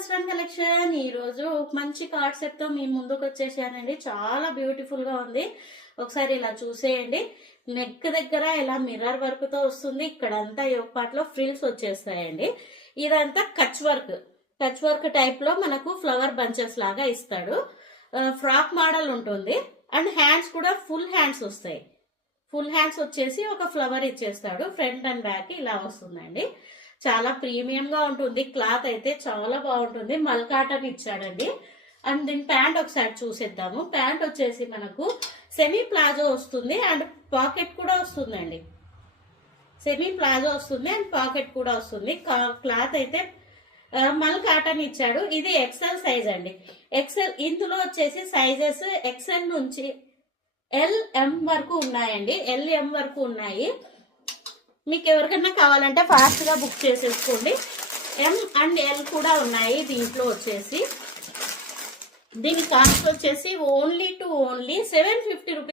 అస్రాన్ collection. ఈ రోజు మంచి కార్డ్ సెట్ తో మీ ముందుకు వచ్చేసానండి. చాలా బ్యూటిఫుల్ గా ఉంది. ఒకసారి ఇలా చూసేయండి. నెక్ దగ్గర ఇలా మిర్రర్ వర్క్ తో వస్తుంది. ఇక్కడంతా యోగ్ పార్ట్ లో ఫ్రిల్స్ వచ్చేస్తాయండి. ఇదంతా కచ్ వర్క్ టైప్ లో మనకు ఫ్లవర్ బంచెస్ లాగా ఇస్తాడు. ఫ్రాక్ మోడల్ ఉంటుంది. అండ్ హ్యాండ్స్ కూడా ఫుల్ హ్యాండ్స్ వస్తాయి. ఫుల్ హ్యాండ్స్ వచ్చేసి ఒక ఫ్లవర్ ఇచ్చేస్తాడు. ఫ్రంట్ అండ్ బ్యాక్ ఇలా వస్తుందండి. చాలా ప్రీమియం గా ఉంటుంది. క్లాత్ అయితే చాలా బాగుంటుంది. మల్ కాటన్ ఇచ్చాడండి. అండ్ దీని ప్యాంట్ ఒకసారి చూసేద్దాము. ప్యాంట్ వచ్చేసి మనకు సెమీ ప్లాజో వస్తుంది అండ్ పాకెట్ కూడా వస్తుందండి. సెమీ ప్లాజో వస్తుంది అండ్ పాకెట్ కూడా వస్తుంది. క్లాత్ అయితే మల్ కాటన్ ఇచ్చాడు. ఇది ఎక్సెల్ సైజ్ అండి. ఎక్సెల్ ఇందులో వచ్చేసి సైజెస్ ఎక్సెల్ నుంచి LM వరకు ఉన్నాయండి. LM వరకు ఉన్నాయి. మీకు ఎవరికైనా కావాలంటే ఫాస్ట్ గా బుక్ చేసేసుకోండి. M అండ్ L కూడా ఉన్నాయి దీంట్లో వచ్చేసి. దీని కాస్ట్ వచ్చేసి ఓన్లీ 750 రూపీస్